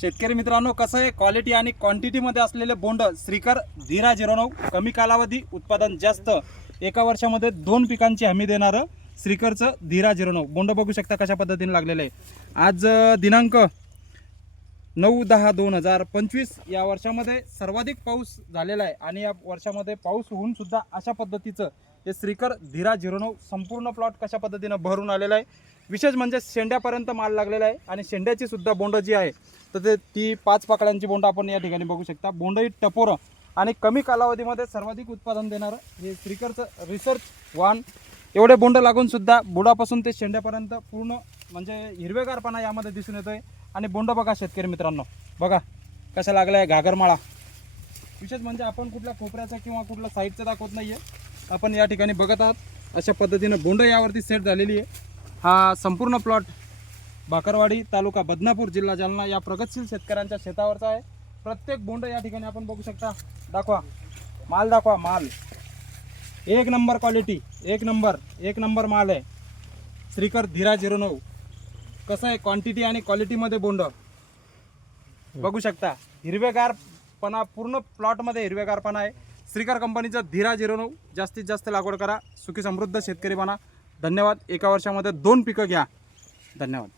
शेतकरी मित्रांनो कसं आहे? क्वालिटी आणि क्वांटिटीमध्ये असलेले बोंड श्रीकर धीरा झिरो नऊ. कमी कालावधी उत्पादन जास्त. एका वर्षामध्ये दोन पिकांची हमी देणारं श्रीकरचं धीरा झिरो नऊ. बोंड बघू शकता कशा पद्धतीने लागलेलं आहे. आज दिनांक नऊ दहा दोन हजार पंचवीस या वर्षामध्ये सर्वाधिक पाऊस झालेला आहे. आणि या वर्षामध्ये पाऊस होऊन सुद्धा अशा पद्धतीचं हे श्रीकर धीरा झिरो नऊ संपूर्ण प्लॉट कशा पद्धतीनं भरून आलेला आहे. विशेष म्हणजे शेंड्यापर्यंत माल लागलेला आहे आणि शेंड्याची सुद्धा बोंड जी आहे तर ते ती पाच पाकळ्यांची बोंड आपण या ठिकाणी बघू शकता. बोंड ही टपोरं आणि कमी कालावधीमध्ये सर्वाधिक उत्पादन देणारं हे श्रीकरचं रिसर्च वाण एवढे बोंड लागून सुद्धा बुडापासून ते शेंड्यापर्यंत पूर्ण म्हणजे हिरवेगारपणा यामध्ये दिसून येतो आहे आणि बोंड बघा शेतकरी मित्रांनो. बघा कशा लागला आहे घागरमाळा. विशेष म्हणजे आपण कुठल्या कोपऱ्याचा किंवा कुठल्या साईडचा दाखवत नाही आहे आपण या ठिकाणी बघत आहात. अशा पद्धतीनं बोंड यावरती सेट झालेली आहे. हा संपूर्ण प्लॉट बाकरवाडी तालुका बदनापूर जिल्हा जालना या प्रगतशील शेतकऱ्यांच्या शेतावरचा आहे. प्रत्येक बोंड या ठिकाणी आपण बघू शकता. दाखवा. माल दाखवा माल. एक नंबर क्वालिटी एक नंबर एक नंबर माल आहे. श्रीकर धीरा झिरो नऊ. कसं आहे क्वांटिटी आणि क्वालिटीमध्ये बोंड? बघू शकता. हिरवेगारपणा पूर्ण प्लॉटमध्ये हिरवेगारपणा आहे. श्रीकर कंपनीचं धीरा झिरो नऊ. जास्तीत जास्त लागवड करा. सुखी समृद्ध शेतकरी बना धन्यवाद. एका वर्षामध्ये दोन पिकं घ्या. धन्यवाद.